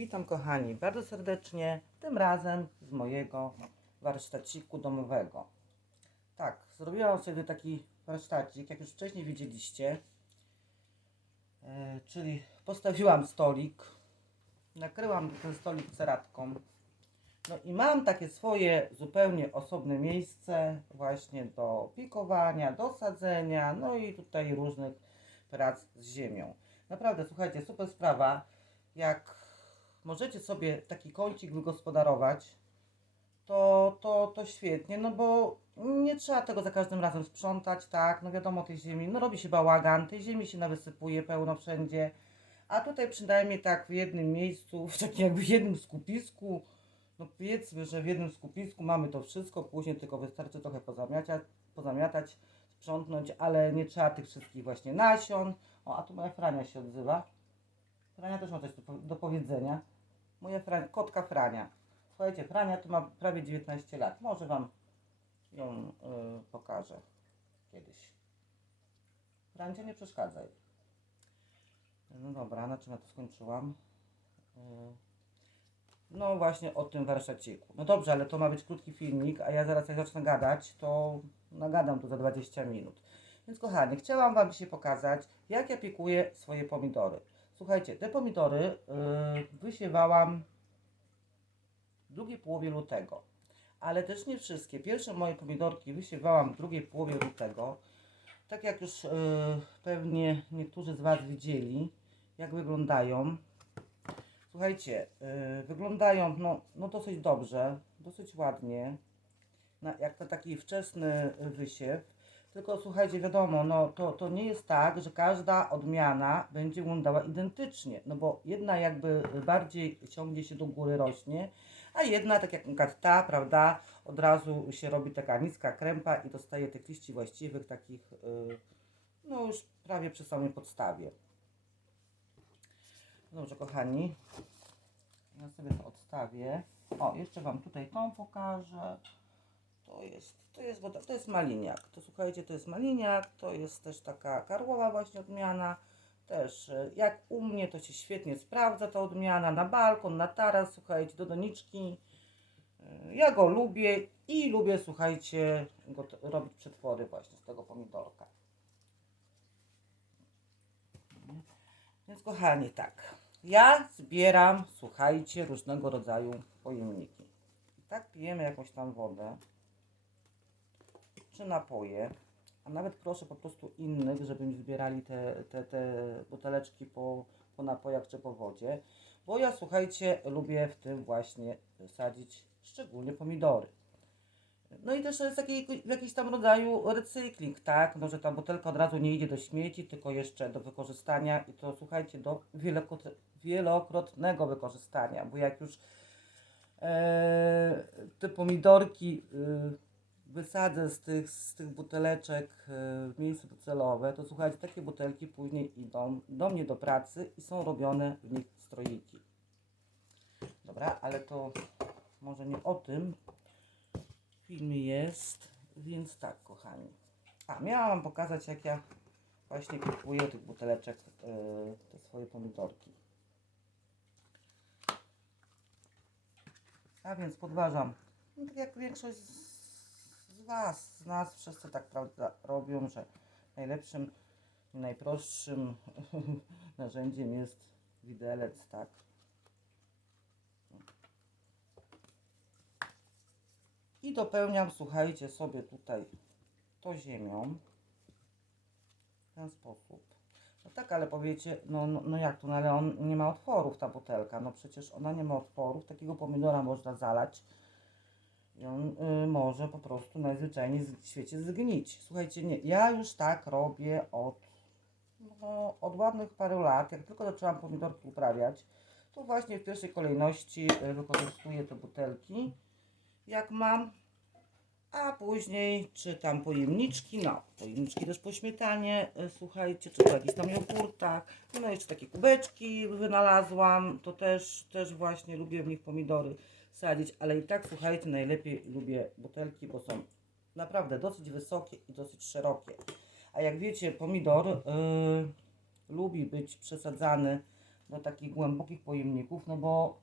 Witam kochani bardzo serdecznie, tym razem z mojego warsztaciku domowego. Tak, zrobiłam sobie taki warsztacik, jak już wcześniej widzieliście, e, czyli postawiłam stolik, nakryłam ten stolik ceratką, no i mam takie swoje zupełnie osobne miejsce właśnie do pikowania, do sadzenia, no i tutaj różnych prac z ziemią. Naprawdę, słuchajcie, super sprawa. Jak możecie sobie taki kącik wygospodarować, to, to, to świetnie, no bo nie trzeba tego za każdym razem sprzątać, tak, no wiadomo tej ziemi, no robi się bałagan, tej ziemi się nawysypuje pełno wszędzie, a tutaj przynajmniej tak w jednym miejscu, w takim jakby jednym skupisku, no powiedzmy, że w jednym skupisku mamy to wszystko, później tylko wystarczy trochę pozamiatać, pozamiatać sprzątnąć, ale nie trzeba tych wszystkich właśnie nasion. O, a tu moja Frania się odzywa. Frania też ma coś do, do powiedzenia. Moja Frania, kotka Frania. Słuchajcie, Frania to ma prawie 19 lat. Może Wam ją y, pokażę kiedyś. Francia, nie przeszkadzaj. No dobra, na czym ja to skończyłam? Y, no właśnie o tym warsztaciku. No dobrze, ale to ma być krótki filmik, a ja zaraz jak zacznę gadać, to nagadam tu za 20 minut. Więc kochani, chciałam Wam dzisiaj pokazać, jak ja piekuję swoje pomidory. Słuchajcie, te pomidory yy, wysiewałam w drugiej połowie lutego. Ale też nie wszystkie. Pierwsze moje pomidorki wysiewałam w drugiej połowie lutego. Tak jak już yy, pewnie niektórzy z Was widzieli, jak wyglądają. Słuchajcie, yy, wyglądają no, no dosyć dobrze, dosyć ładnie, na, jak na taki wczesny wysiew. Tylko słuchajcie, wiadomo, no to, to nie jest tak, że każda odmiana będzie wyglądała identycznie, no bo jedna jakby bardziej ciągnie się do góry, rośnie, a jedna, tak jak przykład ta, prawda, od razu się robi taka niska krępa i dostaje tych liści właściwych, takich, yy, no już prawie przy samej podstawie. Dobrze, kochani. Ja sobie to odstawię. O, jeszcze Wam tutaj tą pokażę. To jest, to jest woda, to jest maliniak. To słuchajcie, to jest maliniak, to jest też taka karłowa właśnie odmiana. Też e, jak u mnie to się świetnie sprawdza ta odmiana na balkon, na taras, słuchajcie, do doniczki. E, Ja go lubię i lubię, słuchajcie, go robić przetwory właśnie z tego pomidorka. Więc kochani, tak. Ja zbieram, słuchajcie, różnego rodzaju pojemniki. I tak pijemy jakąś tam wodę, czy napoje, a nawet proszę po prostu innych, żeby mi zbierali te, te, te buteleczki po, po napojach czy po wodzie, bo ja, słuchajcie, lubię w tym właśnie sadzić szczególnie pomidory. No i też jest taki, jakiś tam rodzaju recykling, tak? No, że ta butelka od razu nie idzie do śmieci, tylko jeszcze do wykorzystania i to słuchajcie, do wielokro- wielokrotnego wykorzystania, bo jak już e, te pomidorki e, wysadzę z tych, z tych buteleczek e, w miejsce docelowe, to słuchajcie, takie butelki później idą do mnie do pracy i są robione w nich stroiki. Dobra, ale to może nie o tym, film jest, więc tak, kochani. A, miałam wam pokazać, jak ja właśnie kupuję tych buteleczek yy, te swoje pomidorki. A więc podważam, no, tak jak większość z, z Was, z nas, wszyscy tak prawda robią, że najlepszym i najprostszym narzędziem jest widelec, tak. I dopełniam, słuchajcie, sobie tutaj to ziemią. W ten sposób. No tak, ale powiecie, no, no, no jak to, no ale on nie ma otworów, ta butelka. No przecież ona nie ma otworów. Takiego pomidora można zalać. I on y, może po prostu najzwyczajniej w świecie zgnić. Słuchajcie, nie, ja już tak robię od, no, od ładnych paru lat. Jak tylko zaczęłam pomidorki uprawiać, to właśnie w pierwszej kolejności y, wykorzystuję te butelki jak mam, a później czy tam pojemniczki, no pojemniczki też po śmietanie, e, słuchajcie, czy to jakieś tam jogurtach, no jeszcze takie kubeczki wynalazłam, to też, też właśnie lubię w nich pomidory sadzić, ale i tak słuchajcie, najlepiej lubię butelki, bo są naprawdę dosyć wysokie i dosyć szerokie, a jak wiecie, pomidor yy, lubi być przesadzany do takich głębokich pojemników, no bo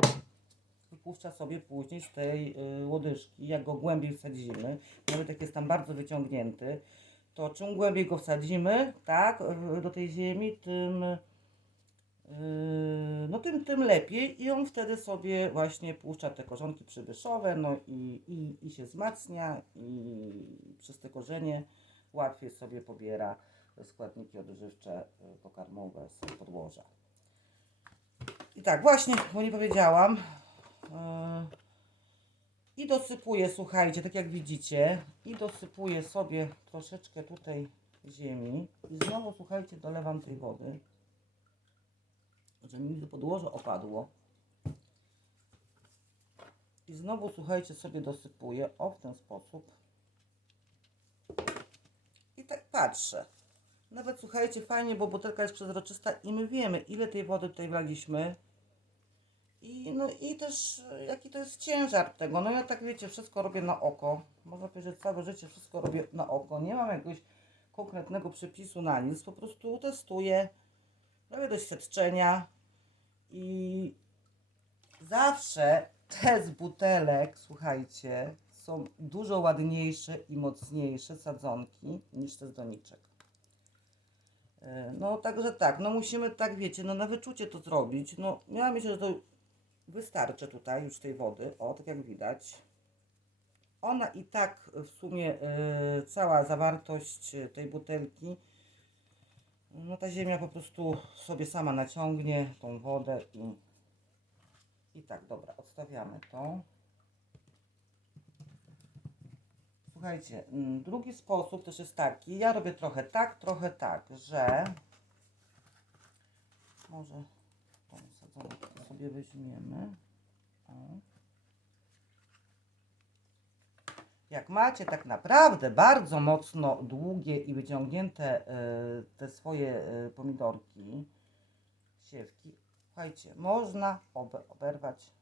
wypuszcza sobie później z tej y, łodyżki, jak go głębiej wsadzimy, nawet jak jest tam bardzo wyciągnięty, to czym głębiej go wsadzimy, tak, do tej ziemi, tym, y, no tym, tym lepiej i on wtedy sobie właśnie puszcza te korzonki przybyszowe, no i, i, i się wzmacnia i przez te korzenie łatwiej sobie pobiera składniki odżywcze, y, pokarmowe z podłoża. I tak, właśnie, bo nie powiedziałam. Yy, I dosypuję, słuchajcie, tak jak widzicie, i dosypuję sobie troszeczkę tutaj ziemi. I znowu, słuchajcie, dolewam tej wody, żeby mi podłoże opadło. I znowu, słuchajcie, sobie dosypuję, o w ten sposób. I tak patrzę. Nawet słuchajcie, fajnie, bo butelka jest przezroczysta i my wiemy, ile tej wody tutaj wlaliśmy. I, no, I też jaki to jest ciężar tego. No ja tak wiecie, wszystko robię na oko. Można powiedzieć, że całe życie wszystko robię na oko. Nie mam jakiegoś konkretnego przepisu na nic. Po prostu testuję, robię doświadczenia i zawsze te z butelek, słuchajcie, są dużo ładniejsze i mocniejsze sadzonki niż te z doniczek. E, No także tak, no musimy tak wiecie, no na wyczucie to zrobić. No ja myślę, że to wystarczy tutaj już tej wody, o tak jak widać. Ona i tak w sumie e, cała zawartość e, tej butelki, no ta ziemia po prostu sobie sama naciągnie tą wodę i, i tak, dobra, odstawiamy to. Słuchajcie, mm, drugi sposób też jest taki, ja robię trochę tak, trochę tak, że może tą sobie weźmiemy. O. Jak macie tak naprawdę bardzo mocno długie i wyciągnięte y, te swoje y, pomidorki, siewki, słuchajcie, można obe, oberwać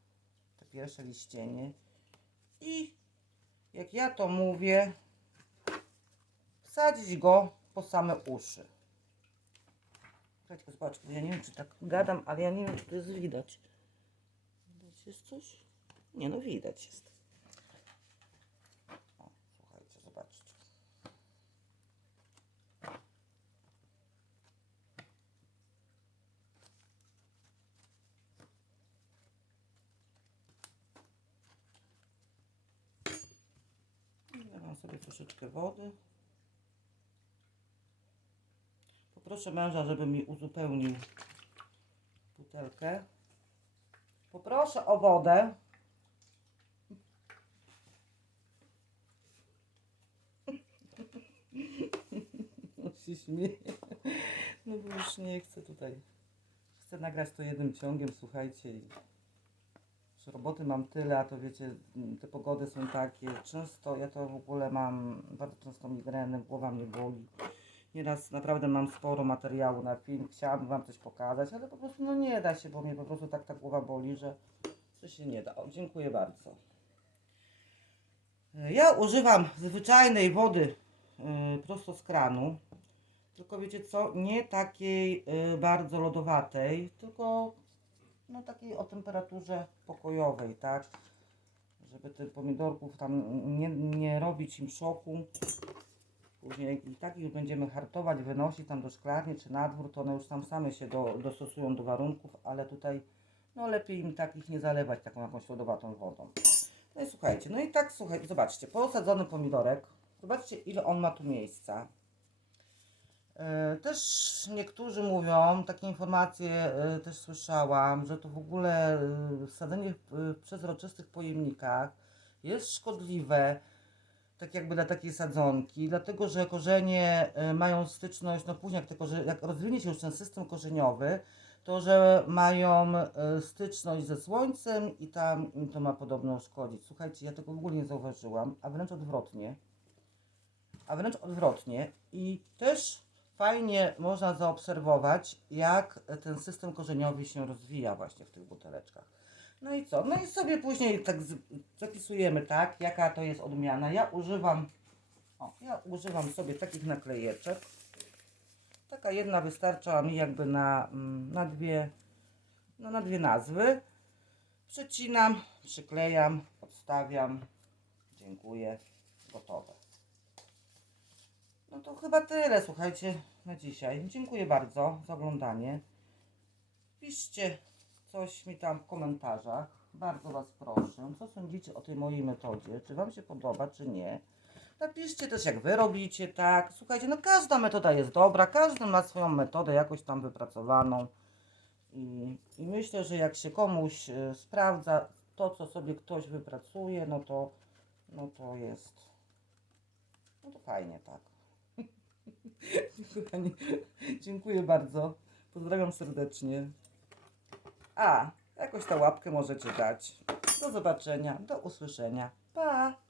te pierwsze liścienie i jak ja to mówię, wsadzić go po same uszy. Słuchajcie, zobaczcie, ja nie wiem, czy tak gadam, ale ja nie wiem, czy to jest widać. Widać jest coś? Nie, no widać jest. O, słuchajcie, zobaczcie. Dam sobie troszeczkę wody. Poproszę męża, żeby mi uzupełnił butelkę. Poproszę o wodę. No się śmieje. No bo już nie chcę tutaj. Chcę nagrać to jednym ciągiem, słuchajcie. Już roboty mam tyle, a to wiecie, te pogody są takie. Często, ja to w ogóle mam bardzo często migreny, głowa mnie boli. Nieraz naprawdę mam sporo materiału na film, chciałabym Wam coś pokazać, ale po prostu no nie da się, bo mnie po prostu tak ta głowa boli, że to się nie da. O, dziękuję bardzo. E, Ja używam zwyczajnej wody y, prosto z kranu, tylko wiecie co, nie takiej y, bardzo lodowatej, tylko no takiej o temperaturze pokojowej, tak? Żeby tych pomidorków tam nie, nie robić im szoku. Później i tak już będziemy hartować, wynosić tam do szklarni czy na dwór, to one już tam same się do, dostosują do warunków, ale tutaj no lepiej im takich nie zalewać taką jakąś lodowatą wodą. No i słuchajcie, no i tak słuchaj, zobaczcie, posadzony pomidorek, zobaczcie ile on ma tu miejsca. E, Też niektórzy mówią, takie informacje e, też słyszałam, że to w ogóle e, sadzenie w przezroczystych pojemnikach jest szkodliwe, tak jakby dla takiej sadzonki, dlatego że korzenie e, mają styczność, no później jak, te korze- jak rozwinie się już ten system korzeniowy, to że mają e, styczność ze słońcem i tam im to ma podobno szkodzić. Słuchajcie, ja tego w ogóle nie zauważyłam, a wręcz odwrotnie. A wręcz odwrotnie. I też fajnie można zaobserwować, jak ten system korzeniowy się rozwija właśnie w tych buteleczkach. No i co? No i sobie później tak zapisujemy, tak, jaka to jest odmiana. Ja używam, o, ja używam sobie takich naklejeczek. Taka jedna wystarcza mi jakby na, mm, na dwie no, na dwie nazwy. Przecinam, przyklejam, odstawiam. Dziękuję. Gotowe. No to chyba tyle, słuchajcie, na dzisiaj. Dziękuję bardzo za oglądanie. Piszcie coś mi tam w komentarzach. Bardzo Was proszę. Co sądzicie o tej mojej metodzie? Czy Wam się podoba, czy nie? Napiszcie też, jak Wy robicie, tak? Słuchajcie, no każda metoda jest dobra, każdy ma swoją metodę jakoś tam wypracowaną. I, i myślę, że jak się komuś e, sprawdza to, co sobie ktoś wypracuje, no to, no to jest, no to fajnie, tak. Dziękuję bardzo. Pozdrawiam serdecznie. A, jakoś tę łapkę możecie dać. Do zobaczenia, do usłyszenia. Pa!